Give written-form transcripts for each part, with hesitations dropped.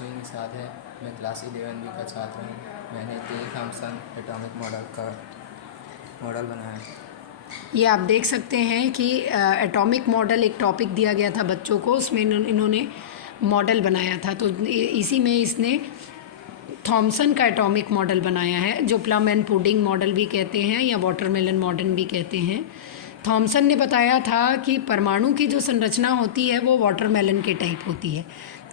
तेजस्वी निषाद है। मैं क्लास 11वीं का छात्र हूँ। मैंने थॉमसन एटॉमिक मॉडल बनाया है। ये आप देख सकते हैं कि एटॉमिक मॉडल एक टॉपिक दिया गया था बच्चों को, उसमें इन्होंने मॉडल बनाया था। तो इसी में इसने थॉमसन का एटॉमिक मॉडल बनाया है, जो प्लम एंड पुडिंग मॉडल भी कहते हैं या वाटरमेलन मॉडल भी कहते हैं। थॉमसन ने बताया था कि परमाणु की जो संरचना होती है वो वाटरमेलन के टाइप होती है,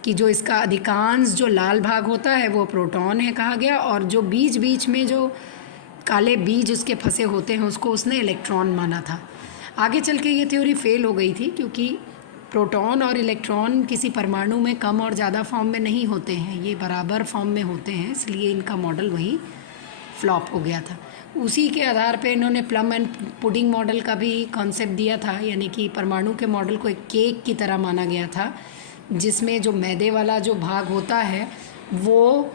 कि जो इसका अधिकांश जो लाल भाग होता है वो प्रोटॉन है कहा गया, और जो बीच बीच में जो काले बीज उसके फंसे होते हैं उसको उसने इलेक्ट्रॉन माना था। आगे चल के ये थ्योरी फेल हो गई थी, क्योंकि प्रोटॉन और इलेक्ट्रॉन किसी परमाणु में कम और ज़्यादा फॉर्म में नहीं होते हैं, ये बराबर फॉर्म में होते हैं, इसलिए इनका मॉडल वही फ्लॉप हो गया था। उसी के आधार पे इन्होंने प्लम एंड पुडिंग मॉडल का भी कॉन्सेप्ट दिया था, यानी कि परमाणु के मॉडल को एक केक की तरह माना गया था, जिसमें जो मैदे वाला जो भाग होता है वो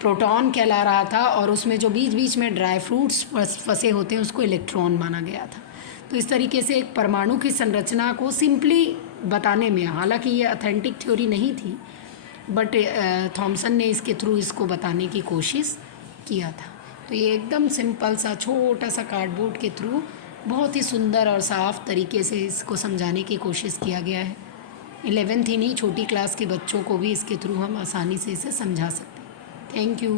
प्रोटॉन कहला रहा था, और उसमें जो बीच बीच में ड्राई फ्रूट्स फंसे होते हैं उसको इलेक्ट्रॉन माना गया था। तो इस तरीके से एक परमाणु की संरचना को सिंपली बताने में, हालांकि ये ऑथेंटिक थ्योरी नहीं थी, बट थॉमसन ने इसके थ्रू इसको बताने की कोशिश किया था। तो ये एकदम सिंपल सा छोटा सा कार्डबोर्ड के थ्रू बहुत ही सुंदर और साफ़ तरीके से इसको समझाने की कोशिश किया गया है। 11th ही नहीं, छोटी क्लास के बच्चों को भी इसके थ्रू हम आसानी से इसे समझा सकते हैं। Thank you.